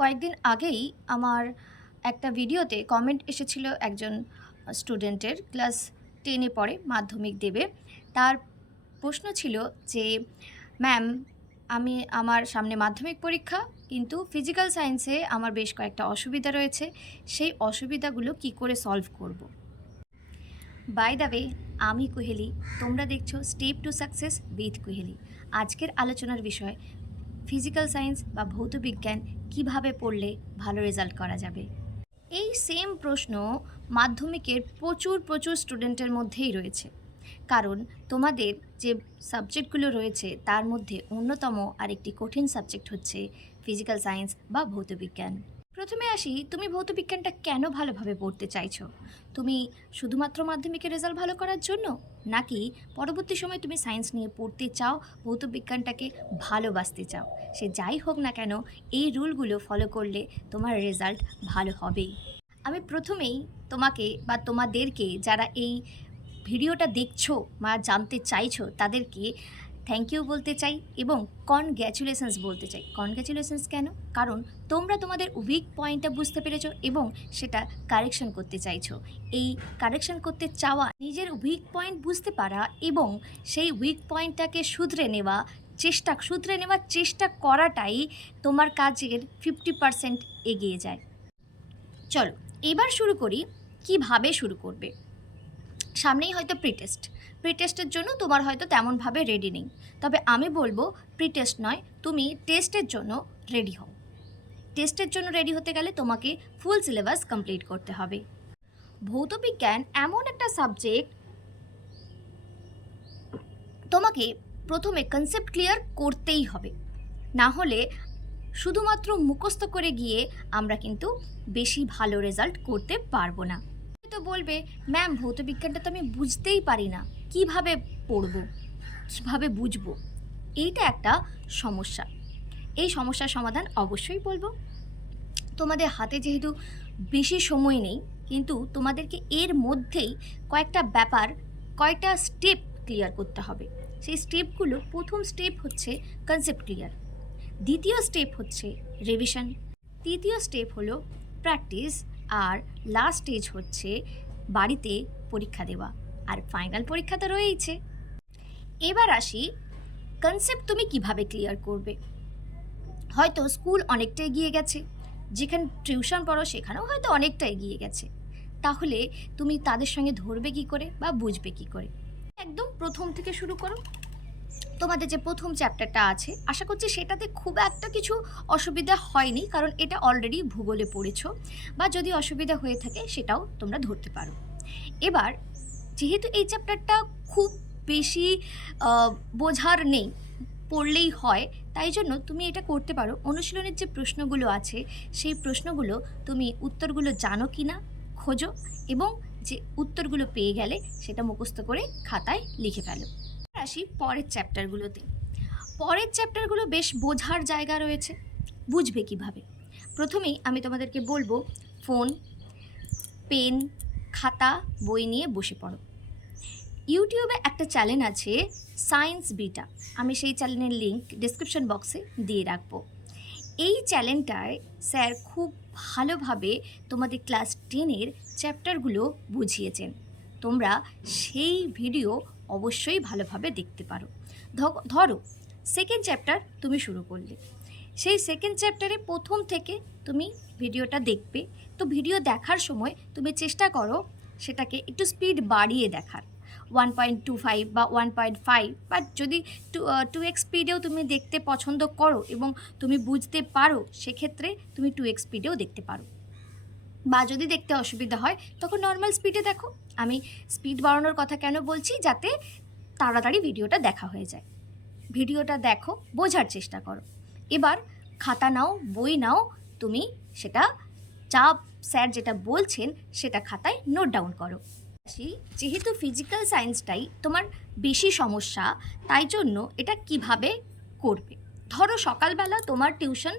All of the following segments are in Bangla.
কয়েকদিন আগেই আমার একটা ভিডিওতে কমেন্ট এসেছিল একজন স্টুডেন্টের, ক্লাস 10-এ পড়ে, মাধ্যমিক দেবে। তার প্রশ্ন ছিল যে, ম্যাম, আমার সামনে মাধ্যমিক পরীক্ষা, কিন্তু ফিজিক্যাল সায়েন্সে আমার বেশ কয়েকটা অসুবিধা রয়েছে। সেই অসুবিধাগুলো কি করে সলভ করব? বাই দ্য ওয়ে, আমি কুহেলি, তোমরা দেখছো স্টেপ টু সাকসেস উইথ কুহেলি। আজকের আলোচনার বিষয় ফিজিক্যাল সায়েন্স বা ভৌতবিজ্ঞান কিভাবে পড়লে ভালো রেজাল্ট করা যাবে। এই সেম প্রশ্ন মাধ্যমিকের প্রচুর প্রচুর স্টুডেন্টের মধ্যেই রয়েছে, কারণ তোমাদের যে সাবজেক্টগুলো রয়েছে তার মধ্যে অন্যতম আরেকটি কঠিন সাবজেক্ট হচ্ছে ফিজিক্যাল সায়েন্স বা ভৌতবিজ্ঞান। প্রথমে আসি, তুমি ভৌতবিজ্ঞানটা কেন ভালোভাবে পড়তে চাইছো? তুমি শুধুমাত্র মাধ্যমিকের রেজাল্ট ভালো করার জন্য, নাকি পরবর্তী সময় তুমি সায়েন্স নিয়ে পড়তে চাও, ভৌতবিজ্ঞানটাকে ভালোবাসতে চাও? সে যাই হোক না কেন, এই রুলগুলো ফলো করলে তোমার রেজাল্ট ভালো হবেই। আমি প্রথমেই তোমাকে বা তোমাদেরকে, যারা এই ভিডিওটা দেখছো বা জানতে চাইছো, তাদেরকে থ্যাংক ইউ বলতে চাই এবং কনগ্র্যাচুলেশনস বলতে চাই। কনগ্র্যাচুলেশনস কেন? কারণ তোমরা তোমাদের উইক পয়েন্টটা বুঝতে পেরেছো এবং সেটা কারেকশন করতে চাইছো। এই কারেকশন করতে চাওয়া, নিজের উইক পয়েন্ট বুঝতে পারা এবং সেই উইক পয়েন্টটাকে শুধরে নেওয়ার চেষ্টা করাটাই তোমার কাজের 50% এগিয়ে যায়। চলো এবার শুরু করি। কিভাবে শুরু করবে? সামনেই হয়তো প্রিটেস্টের জন্য তোমার হয়তো তেমনভাবে রেডি নেই, তবে আমি বলবো প্রিটেস্ট নয়, তুমি টেস্টের জন্য রেডি হও। টেস্টের জন্য রেডি হতে গেলে তোমাকে ফুল সিলেবাস কমপ্লিট করতে হবে। ভৌতবিজ্ঞান এমন একটা সাবজেক্ট, তোমাকে প্রথমে কনসেপ্ট ক্লিয়ার করতেই হবে, না হলে শুধুমাত্র মুখস্থ করে গিয়ে আমরা কিন্তু বেশি ভালো রেজাল্ট করতে পারবো না। তো বলবে, ম্যাম, ভৌতবিজ্ঞানটা তো আমি বুঝতেই পারি না, কিভাবে পড়বো, কিভাবে বুঝবো? এইটা একটা সমস্যা। এই সমস্যার সমাধান অবশ্যই বলবো। তোমাদের হাতে যেহেতু বেশি সময় নেই, কিন্তু তোমাদেরকে এর মধ্যেই কয়েকটা স্টেপ ক্লিয়ার করতে হবে। সেই স্টেপগুলো, প্রথম স্টেপ হচ্ছে কনসেপ্ট ক্লিয়ার, দ্বিতীয় স্টেপ হচ্ছে রিভিশন, তৃতীয় স্টেপ হলো প্র্যাকটিস, আর লাস্ট স্টেজ হচ্ছে বাড়িতে পরীক্ষা দেওয়া, আর ফাইনাল পরীক্ষা তো রয়েইছে। এবার আসি, কনসেপ্ট তুমি কিভাবে ক্লিয়ার করবে? হয়তো স্কুল অনেকটা এগিয়ে গেছে, যেখানে টিউশন পড়ো সেখানেও হয়তো অনেকটা এগিয়ে গেছে, তাহলে তুমি তাদের সঙ্গে ধরবে কি করে বা বুঝবে কি করে? একদম প্রথম থেকে শুরু করো। তোমাদের যে প্রথম চ্যাপ্টারটা আছে, আশা করছি সেটাতে খুব একটা কিছু অসুবিধা হয়নি, কারণ এটা অলরেডি ভূগোলে পড়েছো, বা যদি অসুবিধা হয়ে থাকে সেটাও তোমরা ধরতে পারো। এবার যেহেতু এই চ্যাপ্টারটা খুব বেশি বোঝার নেই, পড়লেই হয়, তাই জন্য তুমি এটা করতে পারো, অনুশীলনের যে প্রশ্নগুলো আছে সেই প্রশ্নগুলো তুমি উত্তরগুলো জানো কি না খোঁজো, এবং যে উত্তরগুলো পেয়ে গেলে সেটা মুখস্থ করে খাতায় লিখে ফেলো। আসি পরের চ্যাপ্টারগুলোতে। পরের চ্যাপ্টারগুলো বেশ বোঝার জায়গা রয়েছে, বুঝবে কিভাবে? প্রথমেই আমি তোমাদেরকে বলবো, ফোন, পেন, খাতা, বই নিয়ে বসে পড়ো। ইউটিউবে একটা চ্যানেল আছে সায়েন্স বিটা, আমি সেই চ্যানেলের লিঙ্ক ডিসক্রিপশন বক্সে দিয়ে রাখবো। এই চ্যানেলটায় স্যার খুব ভালোভাবে তোমাদের ক্লাস 10-এর চ্যাপ্টারগুলো বুঝিয়েছেন। তোমরা সেই ভিডিও অবশ্যই ভালোভাবে দেখতে পারো। ধরো সেকেন্ড চ্যাপ্টার তুমি শুরু করলে, সেই সেকেন্ড চ্যাপ্টারে প্রথম থেকে তুমি ভিডিওটা দেখবে। তো ভিডিও দেখার সময় তুমি চেষ্টা করো সেটাকে একটু স্পিড বাড়িয়ে দেখার, 1.25 বা 1.5, বা যদি 2x স্পিডেও তুমি দেখতে পছন্দ করো এবং তুমি বুঝতে পারো, সেক্ষেত্রে তুমি 2x স্পিডেও দেখতে পারো। বা যদি দেখতে অসুবিধা হয় তখন নর্মাল স্পিডে দেখো। আমি স্পিড বাড়ানোর কথা কেন বলছি? যাতে তাড়াতাড়ি ভিডিওটা দেখা হয়ে যায়। ভিডিওটা দেখো, বোঝার চেষ্টা করো। এবার খাতা নাও, বই নাও, তুমি সেটা স্যার যেটা বলছেন সেটা খাতায় নোট ডাউন করো। যেহেতু ফিজিক্যাল সায়েন্সটাই তোমার বেশি সমস্যা, তাই জন্য এটা কিভাবে করবে? ধরো সকালবেলা তোমার টিউশন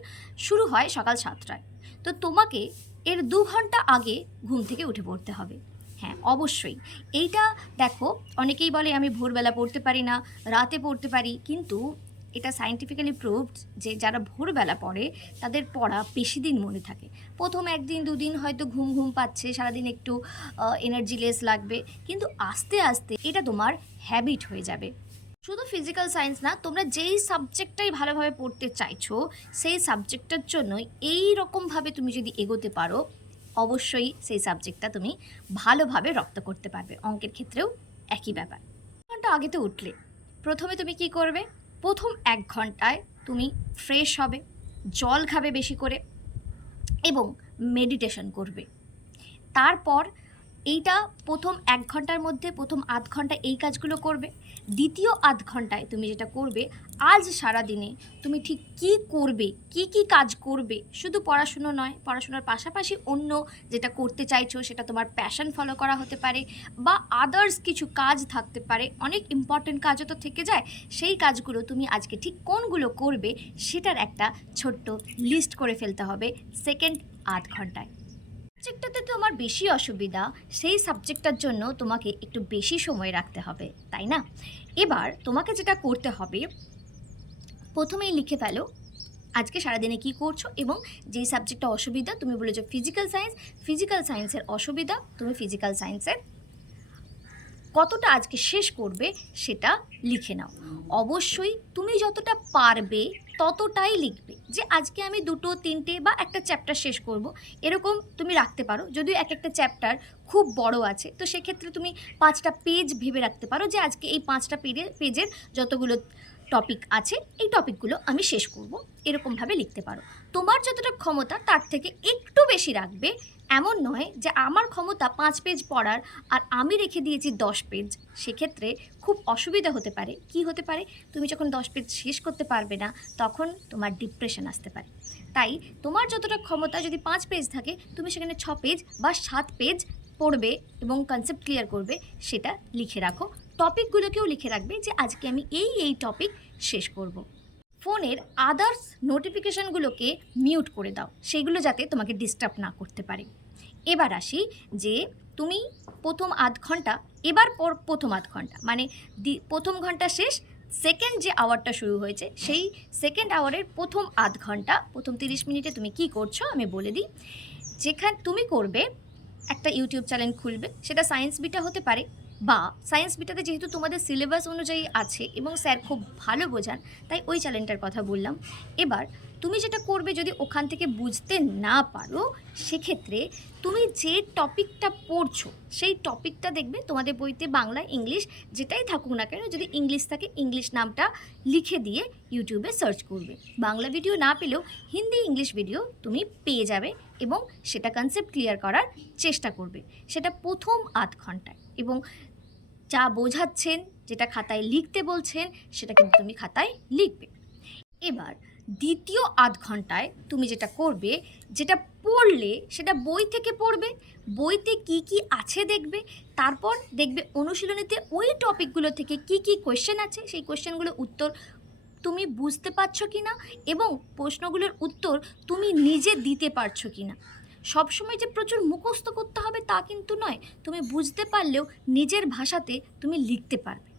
শুরু হয় সকাল 7টায়, তো তোমাকে এর 2 ঘন্টা আগে ঘুম থেকে উঠে পড়তে হবে। হ্যাঁ, অবশ্যই। এইটা দেখো, অনেকেই বলে আমি ভোরবেলা পড়তে পারি না, রাতে পড়তে পারি, কিন্তু এটা সায়েন্টিফিক্যালি প্রুভড যে যারা ভোরবেলা পড়ে তাদের পড়া বেশি দিন মনে থাকে। প্রথম 1 দিন 2 দিন হয়তো ঘুম ঘুম পাচ্ছে, সারাদিন একটু এনার্জিলেস লাগবে, কিন্তু আস্তে আস্তে এটা তোমার হ্যাবিট হয়ে যাবে। শুধু ফিজিক্যাল সায়েন্স না, তোমরা যেই সাবজেক্টটাই ভালোভাবে পড়তে চাইছো সেই সাবজেক্টটার জন্যই এই রকমভাবে তুমি যদি এগোতে পারো, অবশ্যই সেই সাবজেক্টটা তুমি ভালোভাবে রপ্ত করতে পারবে। অঙ্কের ক্ষেত্রেও একই ব্যাপার। ঘন্টা আগে তো উঠলে, প্রথমে তুমি কি করবে? প্রথম 1 ঘন্টায় তুমি ফ্রেশ হবে, জল খাবে বেশি করে এবং মেডিটেশন করবে। তারপর এইটা প্রথম 1 ঘন্টার মধ্যে প্রথম আধ ঘন্টা এই কাজগুলো করবে। দ্বিতীয় আধ ঘন্টায় তুমি যেটা করবে, আজ সারাদিনে তুমি ঠিক কী করবে, কি কাজ করবে, শুধু পড়াশুনো নয়, পড়াশোনার পাশাপাশি অন্য যেটা করতে চাইছো সেটা তোমার প্যাশন ফলো করা হতে পারে বা আদার্স কিছু কাজ থাকতে পারে, অনেক ইম্পর্টেন্ট কাজও তো থেকে যায়। সেই কাজগুলো তুমি আজকে ঠিক কোনগুলো করবে সেটার একটা ছোট্ট লিস্ট করে ফেলতে হবে সেকেন্ড আধ ঘন্টায়। সাবজেক্টটাতে তোমার বেশি অসুবিধা, সেই সাবজেক্টটার জন্য তোমাকে একটু বেশি সময় রাখতে হবে, তাই না? এবার তোমাকে যেটা করতে হবে, প্রথমেই লিখে ফেলো আজকে সারাদিনে কি করছো এবং যেই সাবজেক্টটা অসুবিধা, তুমি বলেছো ফিজিক্যাল সায়েন্সের অসুবিধা, তুমি ফিজিক্যাল সায়েন্সের কতটা আজকে শেষ করবে সেটা লিখে নাও। অবশ্যই তুমি যতটা পারবে ততটাই লিখবে, যে আজকে আমি 2, 3টে বা একটা চ্যাপ্টার শেষ করব, এরকম তুমি রাখতে পারো। যদিও একটা চ্যাপ্টার খুব বড় আছে, তো সেক্ষেত্রে তুমি 5টা পেজ ভেবে রাখতে পারো যে আজকে এই 5টা পেজের যতগুলো টপিক আছে এই টপিকগুলো আমি শেষ করব, এরকমভাবে লিখতে পারো। তোমার যতটা ক্ষমতা তার থেকে একটু বেশি রাখবে। এমন নয় যে আমার ক্ষমতা 5 পেজ পড়ার আর আমি রেখে দিয়েছি 10 পেজ, সেক্ষেত্রে খুব অসুবিধা হতে পারে। কি হতে পারে? তুমি যখন 10 পেজ শেষ করতে পারবে না তখন তোমার ডিপ্রেশন আসতে পারে। তাই তোমার যতটা ক্ষমতা, যদি 5 পেজ থাকে তুমি সেখানে 6 পেজ বা 7 পেজ পড়বে এবং কনসেপ্ট ক্লিয়ার করবে, সেটা লিখে রাখো। টপিকগুলোকেও লিখে রাখবে যে আজকে আমি এই টপিক শেষ করব। ফোনের আদার্স নোটিফিকেশানগুলোকে মিউট করে দাও, সেগুলো যাতে তোমাকে ডিস্টার্ব না করতে পারে। এবার আসি যে তুমি প্রথম আধ ঘন্টা, এবার প্রথম আধ ঘন্টা মানে প্রথম ঘন্টা শেষ, সেকেন্ড যে আওয়ারটা শুরু হয়েছে সেই সেকেন্ড আওয়ারের প্রথম আধ ঘন্টা, প্রথম 30 মিনিটে তুমি কি করছো আমি বলে দিই। যেখানে তুমি করবে, একটা ইউটিউব চ্যানেল খুলবে, সেটা সায়েন্স বিটা হতে পারে, বা সায়েন্স বিটাতে যেহেতু তোমাদের সিলেবাস অনুযায়ী আছে এবং স্যার খুব ভালো বোঝান, তাই ওই চ্যানেলটার কথা বললাম। এবার তুমি যেটা করবে, যদি ওখান থেকে বুঝতে না পারো, সেক্ষেত্রে তুমি যে টপিকটা পড়ছো সেই টপিকটা দেখবে তোমাদের বইতে, বাংলা ইংলিশ যেটাই থাকুক না কেন, যদি ইংলিশ থাকে ইংলিশ নামটা লিখে দিয়ে ইউটিউবে সার্চ করবে। বাংলা ভিডিও না পেলেও হিন্দি ইংলিশ ভিডিও তুমি পেয়ে যাবে এবং সেটা কনসেপ্ট ক্লিয়ার করার চেষ্টা করবে। সেটা প্রথম আধ ঘন্টায়, এবং যা বোঝাচ্ছেন, যেটা খাতায় লিখতে বলছেন, সেটা কিন্তু তুমি খাতায় লিখবে। এবার দ্বিতীয় আধ ঘন্টায় তুমি যেটা করবে, যেটা পড়লে সেটা বই থেকে পড়বে, বইতে কি আছে দেখবে, তারপর দেখবে অনুশীলনীতে ওই টপিকগুলো থেকে কি কোয়েশ্চেন আছে, সেই কোয়েশ্চেনগুলোর উত্তর তুমি বুঝতে পারছো কি না এবং প্রশ্নগুলোর উত্তর তুমি নিজে দিতে পারছো কি না। সবসময় যে প্রচুর মুখস্থ করতে হবে তা কিন্তু নয়, তুমি বুঝতে পারলেও নিজের ভাষাতে তুমি লিখতে পারবে।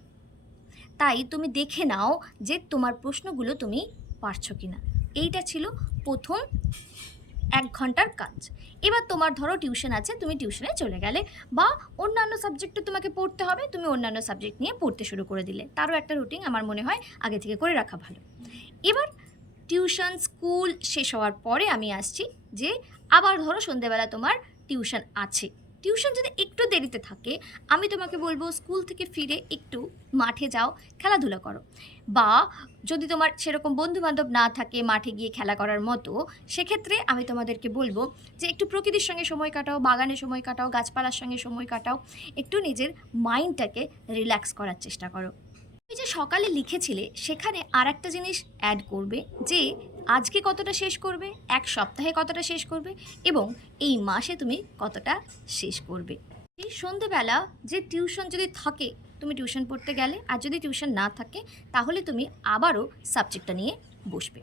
তাই তুমি দেখে নাও যে তোমার প্রশ্নগুলো তুমি পারছো কি না। এইটা ছিল প্রথম 1 ঘন্টার কাজ। এবার তোমার ধরো টিউশন আছে, তুমি টিউশনে চলে গেলে, বা অন্যান্য সাবজেক্টে তোমাকে পড়তে হবে, তুমি অন্যান্য সাবজেক্ট নিয়ে পড়তে শুরু করে দিলে। তারও একটা রুটিন আমার মনে হয় আগে থেকে করে রাখা ভালো। এবার টিউশন স্কুল শেষ হওয়ার পরে আমি আসছি যে আবার ধরো সন্ধেবেলা তোমার টিউশন আছে। টিউশন যদি একটু দেরিতে থাকে, আমি তোমাকে বলবো স্কুল থেকে ফিরে একটু মাঠে যাও, খেলাধুলা করো। বা যদি তোমার সেরকম বন্ধুবান্ধব না থাকে মাঠে গিয়ে খেলা করার মতো, সেক্ষেত্রে আমি তোমাদেরকে বলবো যে একটু প্রকৃতির সঙ্গে সময় কাটাও, বাগানে সময় কাটাও, গাছপালার সঙ্গে সময় কাটাও, একটু নিজের মাইন্ডটাকে রিল্যাক্স করার চেষ্টা করো। তুমি যে সকালে লিখেছিলে সেখানে আর একটা জিনিস অ্যাড করবে, যে আজকে কতটা শেষ করবে, 1 সপ্তাহে কতটা শেষ করবে এবং এই মাসে তুমি কতটা শেষ করবে। এই সন্ধেবেলা যে টিউশন যদি থাকে তুমি টিউশন পড়তে গেলে, আর যদি টিউশন না থাকে তাহলে তুমি আবারও সাবজেক্টটা নিয়ে বসবে।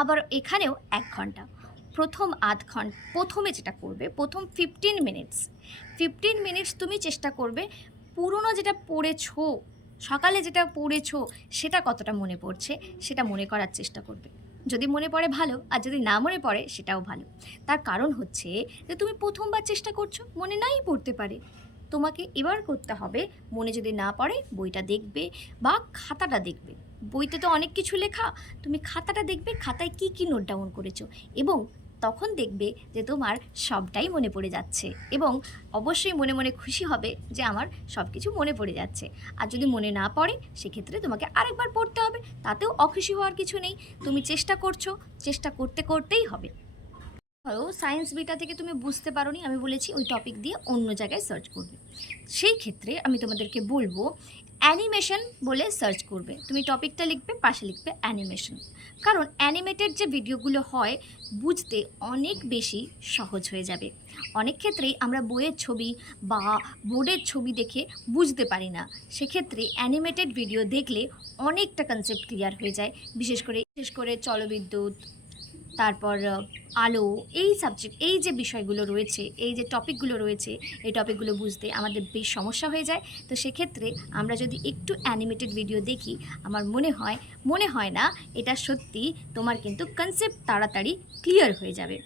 আবার এখানেও 1 ঘন্টা, প্রথম আধ ঘন্টা, প্রথমে যেটা করবে প্রথম 15 মিনিটস তুমি চেষ্টা করবে পুরনো যেটা পড়েছো সকালে যেটা পড়েছো সেটা কতটা মনে পড়ছে সেটা মনে করার চেষ্টা করবে। যদি মনে পড়ে ভালো, আর যদি না মনে পড়ে সেটাও ভালো। তার কারণ হচ্ছে যে তুমি প্রথমবার চেষ্টা করছো, মনে নাই পড়তে পারে। তোমাকে এবার করতে হবে, মনে যদি না পড়ে বইটা দেখবে বা খাতাটা দেখবে। বইতে তো অনেক কিছু লেখা, তুমি খাতাটা দেখবে, খাতায় কি কি নোট ডাউন করেছো, এবং তখন দেখবে যে তোমার সবটাই মনে পড়ে যাচ্ছে, এবং অবশ্যই মনে মনে খুশি হবে যে আমার সব কিছু মনে পড়ে যাচ্ছে। আর যদি মনে না পড়ে সেক্ষেত্রে তোমাকে আরেকবার পড়তে হবে, তাতেও অখুশি হওয়ার কিছু নেই। তুমি চেষ্টা করছো, চেষ্টা করতে করতেই হবে। ধরো সায়েন্স বিটা থেকে তুমি বুঝতে পারোনি, আমি বলেছি ওই টপিক দিয়ে অন্য জায়গায় সার্চ করবে। সেই ক্ষেত্রে আমি তোমাদেরকে বলবো অ্যানিমেশন বলে সার্চ করবে। তুমি টপিকটা লিখবে, পাশে লিখবে অ্যানিমেশন। কারণ অ্যানিমেটেড যে ভিডিওগুলো হয় বুঝতে অনেক বেশি সহজ হয়ে যাবে। অনেক ক্ষেত্রেই আমরা বইয়ের ছবি বা বোর্ডের ছবি দেখে বুঝতে পারি না, সেক্ষেত্রে অ্যানিমেটেড ভিডিও দেখলে অনেকটা কনসেপ্ট ক্লিয়ার হয়ে যায়। বিশেষ করে জলবিদ্যুৎ, তারপর আলো, এই সাবজেক্ট, এই যে বিষয়গুলো রয়েছে, এই যে টপিকগুলো রয়েছে, এই টপিকগুলো বুঝতে আমাদের বেশ সমস্যা হয়ে যায়। তো সেক্ষেত্রে আমরা যদি একটু অ্যানিমেটেড ভিডিও দেখি, আমার মনে হয় না এটা সত্যি তোমার কিন্তু কনসেপ্ট তাড়াতাড়ি ক্লিয়ার হয়ে যাবে।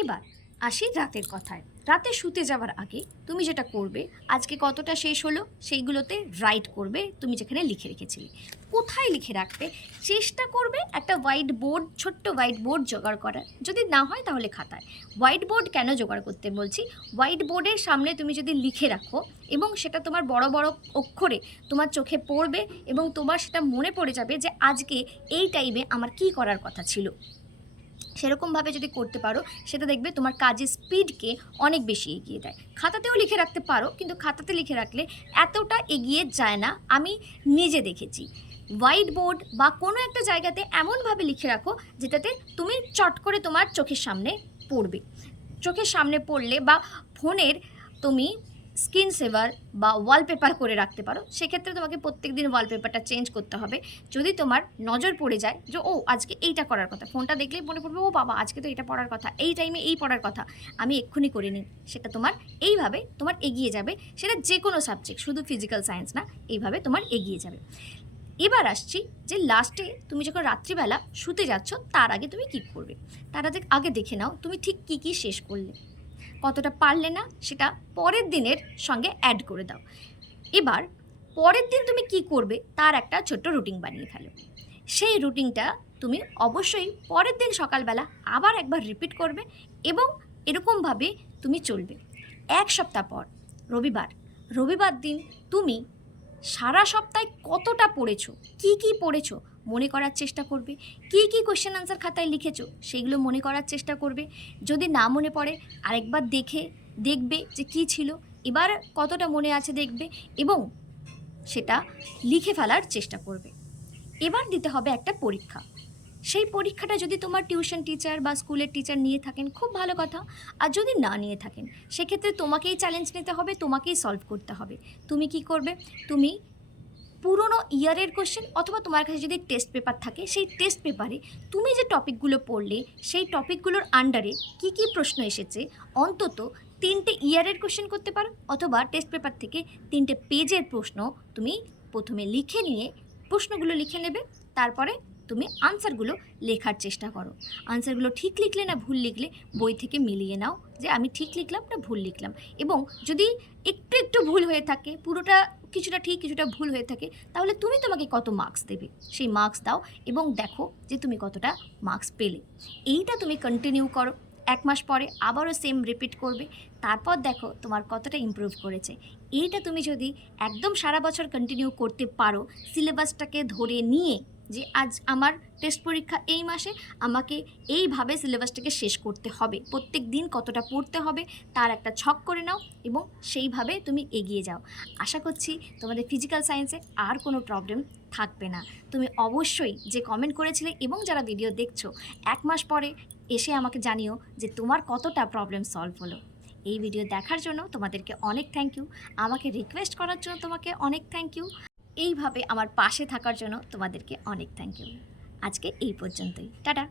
এবার আসি রাতের কথায়। রাতে শুতে যাওয়ার আগে তুমি যেটা করবে, আজকে কতটা শেষ হলো সেইগুলোতে রাইট করবে, তুমি যেখানে লিখে রেখেছিলে। কোথায় লিখে রাখবে? চেষ্টা করবে একটা হোয়াইট বোর্ড, ছোট্ট হোয়াইট বোর্ড জোগাড় করার। যদি না হয় তাহলে খাতায়। হোয়াইট বোর্ড কেন জোগাড় করতে বলছি? হোয়াইট বোর্ডের সামনে তুমি যদি লিখে রাখো এবং সেটা তোমার বড় বড় অক্ষরে তোমার চোখে পড়বে, এবং তোমার সেটা মনে পড়ে যাবে যে আজকে এই টাইমে আমার কী করার কথা ছিল। সেরকমভাবে যদি করতে পারো, সেটা দেখবে তোমার কাজের স্পিডকে অনেক বেশি এগিয়ে দেয়। খাতাতেও লিখে রাখতে পারো, কিন্তু খাতাতে লিখে রাখলে এতটা এগিয়ে যায় না, আমি নিজে দেখেছি। হোয়াইট বোর্ড বা কোনো একটা জায়গাতে এমনভাবে লিখে রাখো যেটাতে তুমি চট করে তোমার চোখের সামনে পড়বে। চোখের সামনে পড়লে বা ফোনের তুমি স্ক্রিন সেভার বা ওয়ালপেপার করে রাখতে পারো। সেক্ষেত্রে তোমাকে প্রত্যেক দিন ওয়ালপেপারটা চেঞ্জ করতে হবে। যদি তোমার নজর পড়ে যায় যে ও আজকে এইটা করার কথা, ফোনটা দেখলেই মনে পড়বে ও বাবা আজকে তো এটা পড়ার কথা, এই টাইমে এই পড়ার কথা, আমি এক্ষুনি করে নিই। সেটা তোমার এইভাবে তোমার এগিয়ে যাবে। সেটা যে কোনো সাবজেক্ট, শুধু ফিজিক্যাল সায়েন্স না, এইভাবে তোমার এগিয়ে যাবে। এবার আসছি যে লাস্টে তুমি যখন রাত্রিবেলা শুতে যাচ্ছ তার আগে তুমি কী করবে। তার আগে দেখে নাও তুমি ঠিক কী কী শেষ করলে, কতটা পারলে না সেটা পরের দিনের সঙ্গে অ্যাড করে দাও। এবার পরের দিন তুমি কি করবে তার একটা ছোট্ট রুটিন বানিয়ে ফেলো। সেই রুটিনটা তুমি অবশ্যই পরের দিন সকালবেলা আবার একবার রিপিট করবে, এবং এরকমভাবে তুমি চলবে। এক সপ্তাহ পর রবিবার দিন তুমি সারা সপ্তাহে কতটা পড়েছো, কি পড়েছো মনে করার চেষ্টা করবে। কি কোয়েশ্চেন আনসার খাতায় লিখেছো সেগুলো মনে করার চেষ্টা করবে। যদি না মনে পড়ে আরেকবার দেখবে যে কি ছিল, এবার কতটা মনে আছে দেখবে, এবং সেটা লিখে ফেলার চেষ্টা করবে। এবার দিতে হবে একটা পরীক্ষা। সেই পরীক্ষাটা যদি তোমার টিউশন টিচার বা স্কুলের টিচার নিয়ে থাকেন খুব ভালো কথা, আর যদি না নিয়ে থাকেন সেক্ষেত্রে তোমাকেই চ্যালেঞ্জ নিতে হবে, তোমাকেই সলভ করতে হবে। তুমি কি করবে? তুমি পুরনো ইয়ারের কোশ্চেন, অথবা তোমার কাছে যদি টেস্ট পেপার থাকে সেই টেস্ট পেপারে তুমি যে টপিকগুলো পড়লে সেই টপিকগুলোর আন্ডারে কি প্রশ্ন এসেছে অন্তত 3টে ইয়ারের কোশ্চেন করতে পারো, অথবা টেস্ট পেপার থেকে 3টে পেজের প্রশ্ন তুমি প্রথমে লিখে নিয়ে প্রশ্নগুলো লিখে নেবে। তারপরে তুমি আনসারগুলো লেখার চেষ্টা করো। আনসারগুলো ঠিক লিখলে না ভুল লিখলে বই থেকে মিলিয়ে নাও যে আমি ঠিক লিখলাম না ভুল লিখলাম, এবং যদি একটু ভুল হয়ে থাকে, পুরোটা কিছুটা ঠিক কিছুটা ভুল হয়ে থাকে, তাহলে তুমি তোমাকে কত মার্কস দেবে সেই মার্কস দাও, এবং দেখো যে তুমি কতটা মার্কস পেলে। এইটা তুমি কন্টিনিউ করো। 1 মাস পরে আবারও সেম রিপিট করবে, তারপর দেখো তোমার কতটা ইমপ্রুভ করেছে। এইটা তুমি যদি একদম সারা বছর কন্টিনিউ করতে পারো, সিলেবাসটাকে ধরে নিয়ে যে আজ আমার টেস্ট পরীক্ষা এই মাসে, আমাকে এইভাবে সিলেবাসটাকে শেষ করতে হবে, প্রত্যেক দিন কতটা পড়তে হবে তার একটা ছক করে নাও, এবং সেইভাবে তুমি এগিয়ে যাও। আশা করছি তোমাদের ফিজিক্যাল সায়েন্সে আর কোনো প্রবলেম থাকবে না। তুমি অবশ্যই যে কমেন্ট করেছিলে এবং যারা ভিডিও দেখছো 1 মাস পরে এসে আমাকে জানিও যে তোমার কতটা প্রবলেম সলভ হলো। এই ভিডিও দেখার জন্য তোমাদেরকে অনেক থ্যাংক ইউ, আমাকে রিকোয়েস্ট করার জন্য তোমাকে অনেক থ্যাংক ইউ, এইভাবে আমার পাশে থাকার জন্য তোমাদেরকে অনেক থ্যাংক ইউ। আজকে এই পর্যন্তই, টাটা।